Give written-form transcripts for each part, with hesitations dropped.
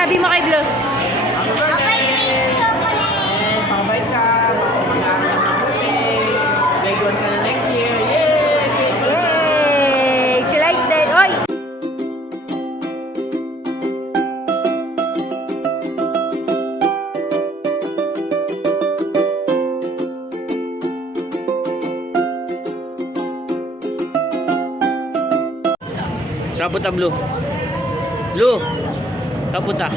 masasabi mo kay Blue? Happy birthday! And pakabait ka. Mag-aaral ka ng birthday. Grade 1 ka na next year. Yay! Yay! Si Light Day. Oy! Saan punta, Blue? Blue! Saan punta?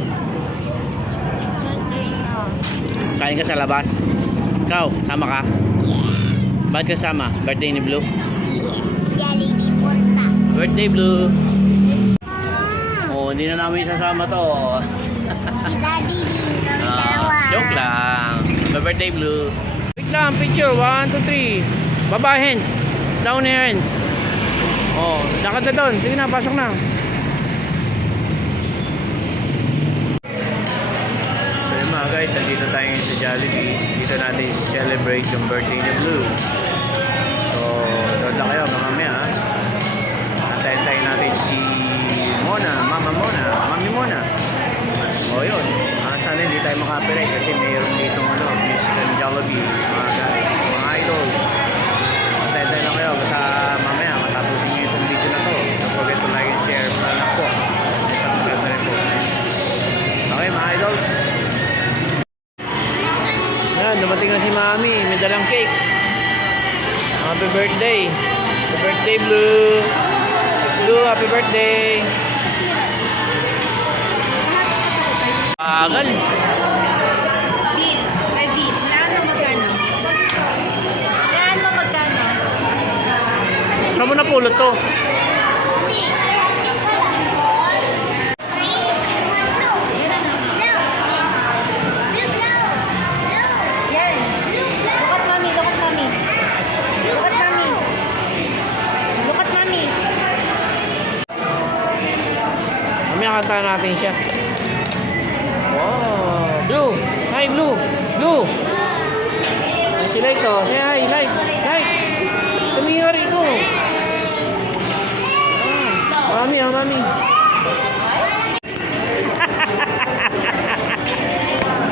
Kain ka sa labas? Ikaw, sama ka? Ba't kasama? Birthday ni Blue? Yes, Jollibee punta. Birthday, Blue! Oh, hindi na namin sasama to. Si Daddy din, kami dalawa. Joke lang. Happy birthday, Blue! Wait lang, picture. 1, 2, 3. Baba hands. Down hands. Oh, lakad na doon. Sige na, pasok na. So yun mga guys, andito tayo ngayon sa Jollibee. Dito natin celebrate yung birthday ni Blue. So, doon na kayo mamaya. Antayin natin si Mona, Mama Mona, Mami Mona. O yun, sana hindi tayo makapirate kasi mayroon dito Mexican Jollibee, mga guys, mga idol. Antayin na kayo basta mamaya matapusin nyo itong video na to. Don't forget to like and share para na po. Subscribe na rin po. Okay mga idol. Yan, dumating na si Mami. May dalang cake. Happy birthday. Happy birthday, Blue. Blue, happy birthday. Agal. Beat. Ay, beat. Lahat mo magkano? Lahat mo magkano? Saan mo napulot to? Yan. Look at mommy, look at mommy. Look at mommy. Look at mommy. Mamaya kantahan natin siya. Wow. Blue. Hi, Blue. Blue. Ay, si Light to. Say hi, Light. Light. Tumingin rito. Mami, mami.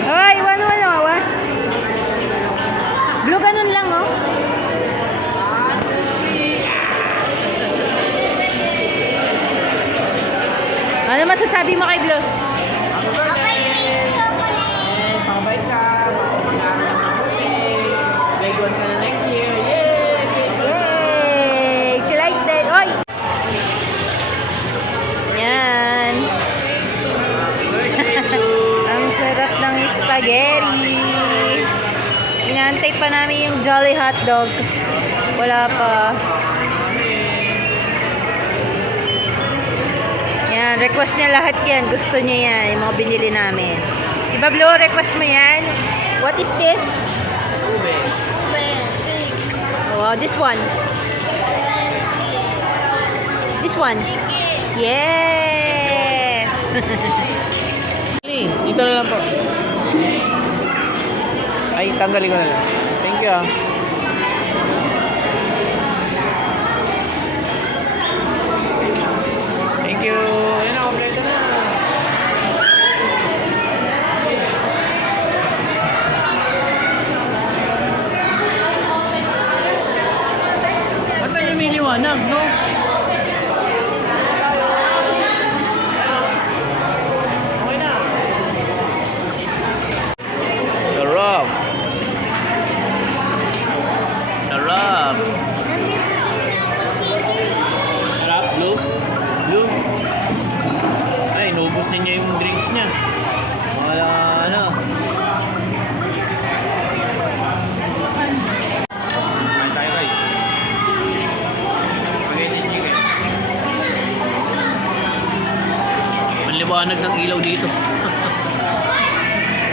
Ay, one. Blue, ganun lang, oh. Ano masasabi mo kay Blue? And pakabait ka. Mag-aaral ka ng birthday. Grade 1 ka na next year. Yay! Yay! Si Light Day. Oy! Yan. Happy birthday, Blue! Ang sarap ng spaghetti. Inaantay pa namin yung Jolly Hotdog. Wala pa. Yan, request niya lahat yan. Gusto niya yan. Yung mga binili namin. Diba, Blue? Request mo yan? What is this? Ube. Oh, this one. This one. Yes! Dito na lang po. Ay, tanggalin ko na lang. Thank you ah. Thank you. Yan na, kompleto na. Ba't tayo lumiliwanag, no? Okay na. Sarap. Sarap. Sarap, Blue. Blue. Ay, inubos ninyo yung drinks niya. Wala, ano. Kain tayo, guys. Spaghetti and chicken. Manliwanag ng ilaw dito.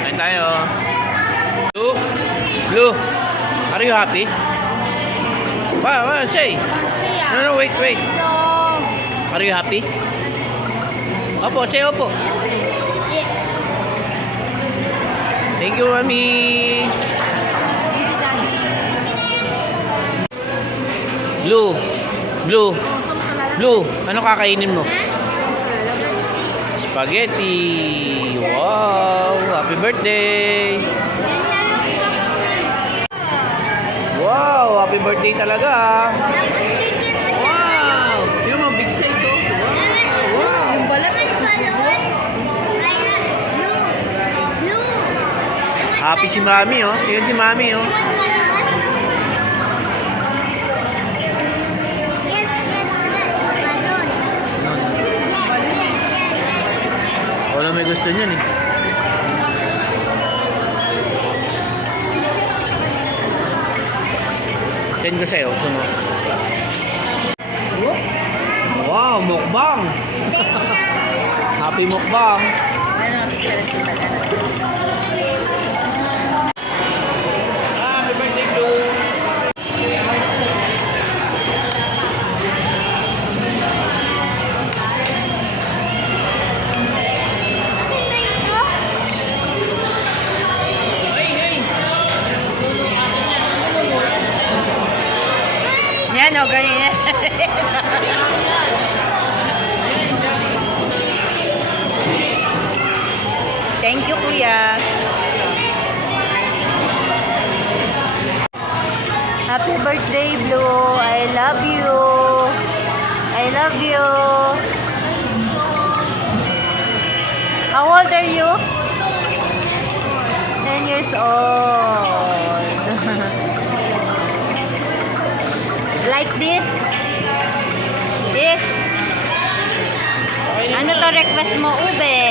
Kain tayo. Blue? Blue, are you happy? Wow, say. No, wait. Are you happy? Opo, say opo. Thank you, Mami. Blue, ano kakainin mo? spaghetti. Wow! Happy birthday! Wow! Happy birthday talaga. Tapos bigyan mo siya Wow! Yung mga big size, oh. Wow! Yung balon? Balon? Ay, blue. Blue. Happy si Mami, oh. Yan si Mami, oh. Balon? Yes, yes, yes. Balon. Yes, yes, yes. Wala may gusto niyan, eh. Send ko sa'yo. Gusto mo? Wow! Mukbang! Happy mukbang! Happy birthday to Yan o, ganyan. Thank you, Kuya. Happy birthday, Blue. I love you. I love you. How old are you? 10 years old. Like this? This? Ano to request mo, Ube?